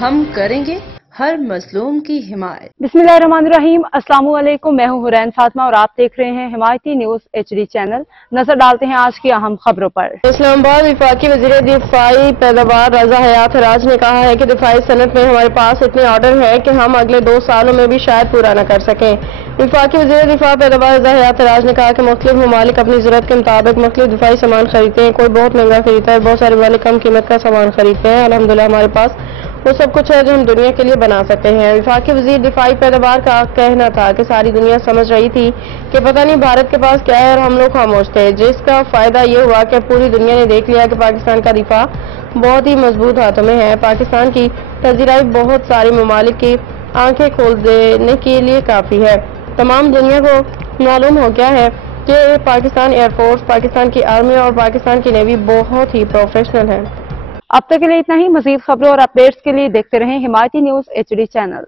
हम करेंगे हर मजलूम की हिमायत। बिस्मिल्लाहिर्रहमानिर्रहीम। अस्सलाम वालेकुम। मैं हूँ हुरैन फातिमा और आप देख रहे हैं हिमायती न्यूज HD चैनल। नजर डालते हैं आज की अहम खबरों पर। इस्लामाबाद वफाकी वज़ीर दिफाई पैदावार रज़ा हयात हराज ने कहा है कि दिफाई सनत में हमारे पास इतने ऑर्डर हैं कि हम अगले 2 सालों में भी शायद पूरा न कर सकें। वफाकी वज़ीर दिफा पैदावार रज़ा हयात हराज ने कहा कि मुख्तलिफ ममालिक अपनी ज़रूरत के मुताबिक मुख्तलिफ दिफाई सामान खरीदते हैं। कोई बहुत महंगा खरीदता है, बहुत सारे वाले कम कीमत का सामान खरीदते हैं। अल्हम्दुलिल्लाह हमारे पास वो सब कुछ है जो हम दुनिया के लिए बना सकते हैं। वफाकी वज़ीर दिफाई पैदावार का कहना था कि सारी दुनिया समझ रही थी कि पता नहीं भारत के पास क्या है और हम लोग खामोश थे, जिसका फायदा ये हुआ कि पूरी दुनिया ने देख लिया कि पाकिस्तान का दिफा बहुत ही मजबूत हाथों में है। पाकिस्तान की पजीराई बहुत सारे ममालिक की आंखें खोल देने के लिए काफी है। तमाम दुनिया को मालूम हो गया है कि पाकिस्तान एयरफोर्स, पाकिस्तान की आर्मी और पाकिस्तान की नेवी बहुत ही प्रोफेशनल है। अब तक के लिए इतना ही। मजीद खबरों और अपडेट्स के लिए देखते रहें हिमायती न्यूज HD चैनल।